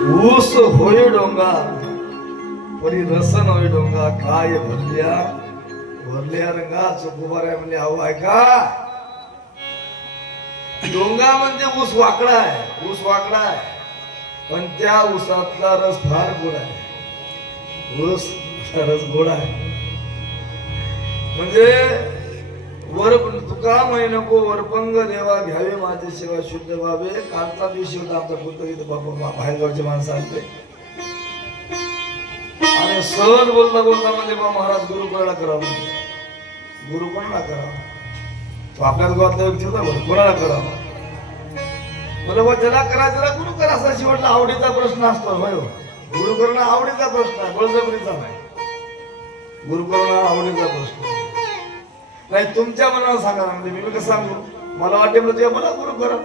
ऊस होय डोंगा परी रसन होय डोंगा काय भरल्या रंगा चुकुबाऱ्या म्हणजे अहो ऐका डोंगा म्हणजे ऊस वाकडा आहे, ऊस वाकडा आहे, पण त्या ऊसातला रस फार गोड आहे, ऊस रस गोड आहे. म्हणजे वर तुका म्हणे नको वरपंग देवा घ्यावे माझी सेवा शुद्ध व्हावे. कालचा दिवशी होता आमचा पुत्र इथं बाबा बाहेरगावचे माणसं आले आणि सहज बोलता बोलता म्हणजे बा महाराज गुरु कोणाला करावं, गुरु कोणाला करावा, तो आपल्याच गावातला व्यक्ती होता बरं कोणाला करावा. मला बा ज्याला करायचं त्याला गुरु करा असा शेवटला आवडीचा प्रश्न असतो. होय गुरु करणं आवडीचा प्रश्न आहे, बळजबरीचा नाही. गुरु करणं आवडीचा प्रश्न नाही. तुमच्या मनाला सांगा ना, म्हणजे मी कसं सांगू, मला वाटते म्हणजे मला गुरु करा,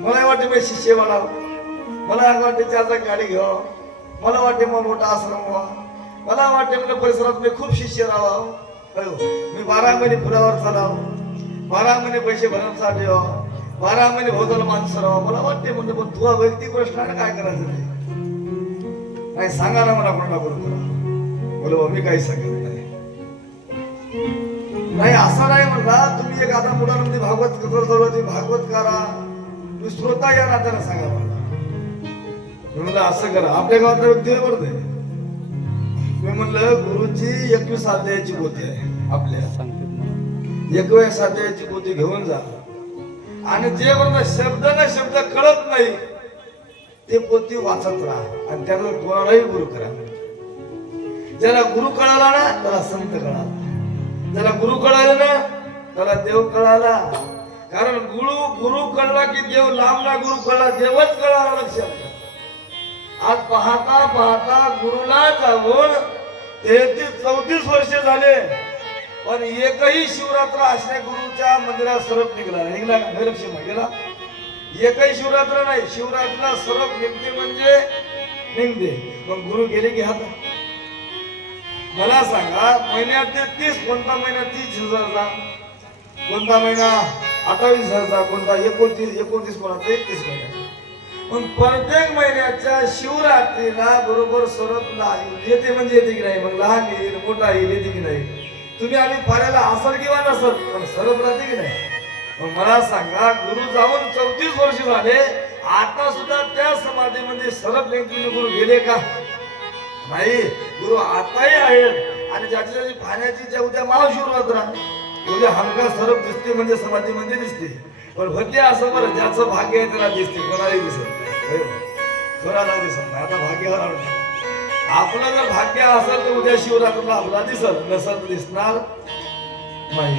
मला वाटते मी शिष्य बनाव, मला वाटते चार गाडी घ्यावं, मला वाटते मग मोठा आश्रम व्हा, मला वाटते म्हणजे परिसरात मी खूप शिष्य राहावं, मी 12 महिने फुलावर चालावं, 12 महिने पैसे भरण्यासाठी व्हावं, 12 महिने भोवताला माणसं राहावं. मला वाटते म्हणजे पण तुझा वैयक्तिक प्रश्न आहे काय करायचं नाही. सांगा ना मला कोणाला गुरु करा. बोल मी काही सांगत नाही. असं नाही म्हणला तुम्ही एक आता मुलांमध्ये भागवत तुम्ही भागवत करा, तुम्ही श्रोता या नात्याने सांगा मला. म्हणलं असं करा आपल्या गावातल्या व्यक्ती पडते. मी म्हणलं गुरुची 21 अध्यायाची पोथी आहे आपल्या, 21 अध्यायाची पोथी घेऊन जा आणि जे म्हणता शब्द ना शब्द कळत नाही ते पोथी वाचत राहा आणि त्याला कोणालाही गुरु करा. ज्याला गुरु कळाला ना त्याला संत कळाला, ज्याला गुरु कळाला ना त्याला देव कळाला. कारण गुरु कळला की देव लांबला, गुरु कळला देवच कळाला. लक्षात आज पाहता पाहता गुरुला जाऊन 33-34 वर्ष झाले, पण एकही शिवरात्र असल्या गुरुच्या मंदिरात सरप निघाला लक्ष्मी गेला. एकही शिवरात्र नाही, शिवरात्रीला सरप निघते म्हणजे निघते, पण गुरु गेले की हात. मला सांगा महिन्यात 30 कोणता महिना 30,000चा, कोणता महिना 28,000चा, कोणता 29 कोणता 31 महिना. पण प्रत्येक महिन्याच्या शिवरात्रीला बरोबर सरप येते म्हणजे येते की नाही, मग लहान येईल मोठा येईल येते की नाही. तुम्ही आम्ही फाऱ्याला असर किंवा नसर पण सरप राहते की नाही. मग मला सांगा गुरु जाऊन 34 वर्ष झाले, आता सुद्धा त्या समाधीमध्ये सरप निघून गुरु गेले का नाही. गुरु आताही आहेत आणि ज्याची ज्याची पाण्याची ज्या उद्या महाशिवरात्र उद्या हलका सरप दिसते म्हणजे समाधीमध्ये दिसते. पण भद्य असं बरं ज्याचं भाग्य आहे त्याला दिसते, कोणालाही दिसत नाही, कोणाला दिसत नाही. आता भाग्यावर आपलं जर भाग्य असेल तर उद्या शिवरात्रीला आपला दिसल, नसेल तर दिसणार नाही.